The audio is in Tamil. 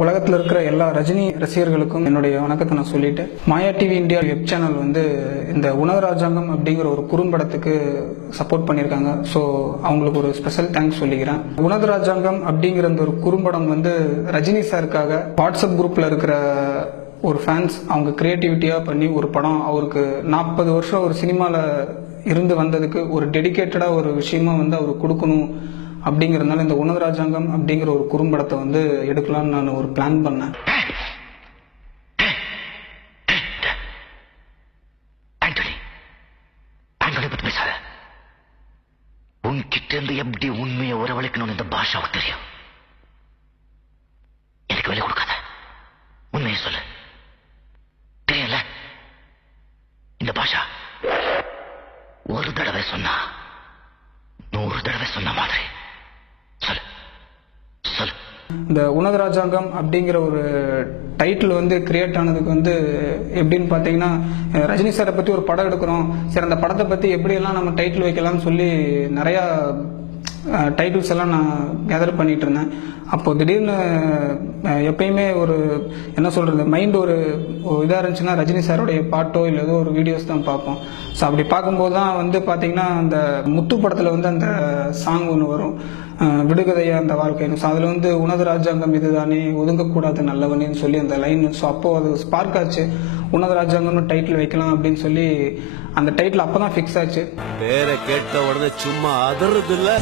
உலகத்தில் இருக்கிற எல்லா ரஜினி ரசிகர்களுக்கும் என்னுடைய வணக்கத்தை நான் சொல்லிட்டேன். மாயா டிவி இந்தியா வெப் சேனல் வந்து இந்த உணவு ராஜாங்கம் அப்படிங்கிற ஒரு குறும்படத்துக்கு சப்போர்ட் பண்ணியிருக்காங்க. ஸோ அவங்களுக்கு ஒரு ஸ்பெஷல் தேங்க்ஸ் சொல்லிக்கிறேன். உணவு ராஜாங்கம் அப்படிங்கிற அந்த ஒரு குறும்படம் வந்து ரஜினி சாருக்காக வாட்ஸ்அப் குரூப்ல இருக்கிற ஒரு ஃபேன்ஸ் அவங்க கிரியேட்டிவிட்டியாக பண்ணி ஒரு படம் அவருக்கு 40 வருஷம் ஒரு சினிமாவில் இருந்து வந்ததுக்கு ஒரு டெடிக்கேட்டடாக ஒரு விஷயமா வந்து அவருக்கு கொடுக்கணும் அப்படிங்கிறதுனால இந்த உணவு ராஜாங்கம் அப்படிங்கிற ஒரு குறும்படத்தை வந்து எடுக்கலாம்னு நான் ஒரு பிளான் பண்ணேன். உன்கிட்ட இருந்து எப்படி உண்மையை உறவழைக்கணும்னு இந்த பாஷாவுக்கு தெரியும். எனக்கு வெளியே கொடுக்காத, உண்மையை சொல்லு. தெரியல, இந்த பாஷா ஒரு தடவை சொன்னா 100 தடவை சொன்ன மாதிரி. சொல்லு சொல்லு. இந்த உணவு ராஜாங்கம் அப்படிங்கிற ஒரு டைட்டில் வந்து கிரியேட் ஆனதுக்கு வந்து எப்படின்னு பார்த்தீங்கன்னா, ரஜினி சாரை பற்றி ஒரு படம் எடுக்கிறோம், சரி அந்த படத்தை பற்றி எப்படியெல்லாம் நம்ம டைட்டில் வைக்கலாம்னு சொல்லி நிறையா டைட்டில்ஸ் எல்லாம் நான் கேதர் பண்ணிட்டு இருந்தேன். அப்போ திடீர்னு எப்பயுமே ஒரு என்ன சொல்றது மைண்ட் ஒரு இதாக இருந்துச்சுன்னா ரஜினி சாருடைய பாட்டோ இல்லை ஏதோ ஒரு வீடியோஸ் தான் பார்ப்போம். ஸோ அப்படி பார்க்கும்போது தான் வந்து பார்த்தீங்கன்னா அந்த முத்து படத்தில் வந்து அந்த சாங் ஒன்று வரும், விடுகதையா அந்த வாழ்க்கைன்னு. ஸோ அதில் வந்து உணவு ராஜாங்கம் இதுதானே ஒதுங்கக்கூடாது நல்லவனேன்னு சொல்லி அந்த லைன். ஸோ அப்போது அது ஸ்பார்க் ஆச்சு, உணவு ராஜாங்கம்னு டைட்டில் வைக்கலாம் அப்படின்னு சொல்லி அந்த டைட்டில் அப்போ தான் ஃபிக்ஸ் ஆச்சு. பேரை கேட்ட உடனே சும்மா அதறது இல்லை.